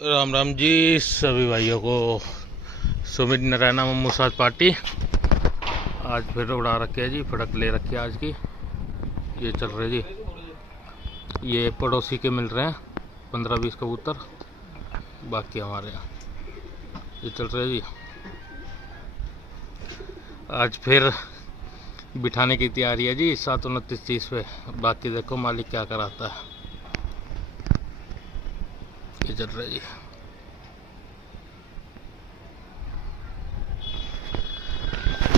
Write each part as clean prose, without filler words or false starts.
राम राम जी सभी भाइयों को। सुमित नारायणा मम्मू साथ पार्टी आज फिर उड़ा रखे है जी, फड़क ले रखी है आज की। ये चल रहे जी, ये पड़ोसी के मिल रहे हैं 15-20 कबूतर, बाकी हमारे यहाँ ये चल रहे जी। आज फिर बिठाने की तैयारी है जी 729-30 पे। बाकी देखो मालिक क्या कराता है। ये चल रहा है जी।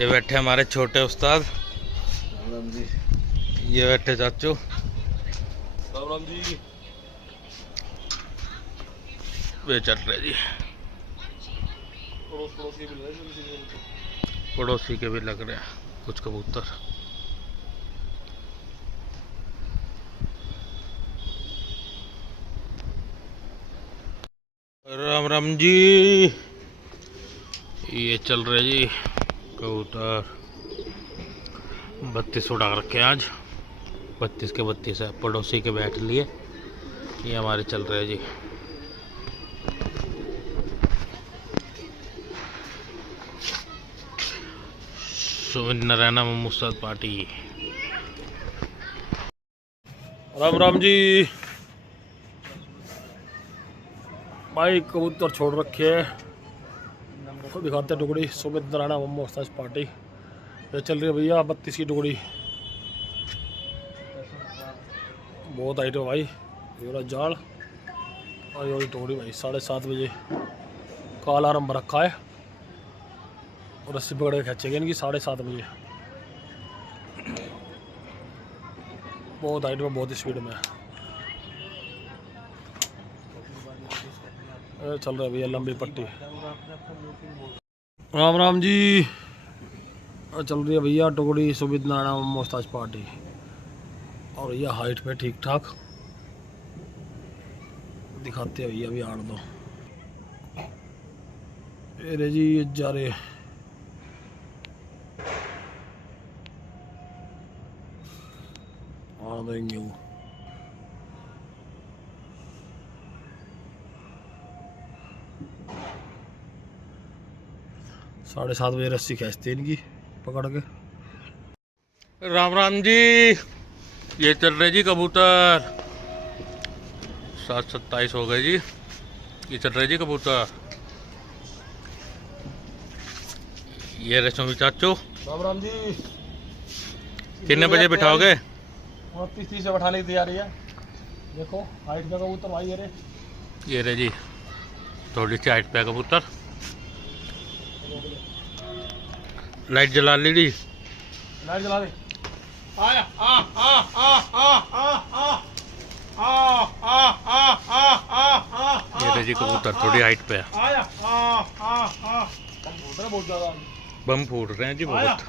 ये बैठे हमारे छोटे उस्ताद, ये बैठे चाचू। राम जी। वे चल रहे जी, पड़ोसी के भी लग रहे हैं कुछ कबूतर। राम राम जी। ये चल रहे जी कबूतर 32 उड़ा रखे हैं आज। 32 के 32 है, पड़ोसी के बैठ लिए। ये हमारे चल रहे जी। सुमित नारायणा मम्मू साथ पार्टी। राम राम जी भाई, कबूतर छोड़ रखे है तो दिखाते टुकड़ी। सुमित नारायणा मम्मू साथ पार्टी ये चल रही है भैया 32 की टुकड़ी। बहुत हाइट है भाई, ये वाला जाल और ये वाली टुकड़ी भाई। 7:30 बजे का अलार्म रखा है और रस्सी पकड़ के खींचेंगे इनकी 7:30 बजे। बहुत हाइट में, बहुत स्पीड में चल रहा है भैया लंबी पट्टी। राम राम जी। चल रही है भैया टुकड़ी सुमित नारायणा मोस्ताज पार्टी और भैया हाइट में ठीक ठाक दिखाते हैं भैया। अभी 8-2 अरे जी ये जा रहे देंगे वो। साढ़े 7 बजे रस्सी खींचते इनकी पकड़ के। राम राम जी। ये चल रहे जी कबूतर 7:27 हो गए जी। ये चल रहे जी कबूतर। ये रेशमी चाचू। राम राम जी। कितने बजे बिठाओगे? 29-30 से बैठाने की तैयारी है। देखो हाइट में कबूतर भाई। ये रे जी, थोड़ी सी हाइट पे कबूतर। लाइट जला ली जी, लाइट जला दे। आया आ आ आ आ आ आ आ आ आ। ये रे जी कबूतर थोड़ी हाइट पे है। आया आ आ आ। बहुत ज्यादा बम फूट रहे हैं जी बहुत।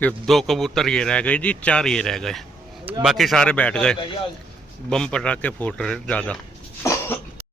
ये 2 कबूतर ये रह गए जी, 4 ये रह गए, बाकी सारे बैठ गए। बम पटाखे फूट रहे ज़्यादा।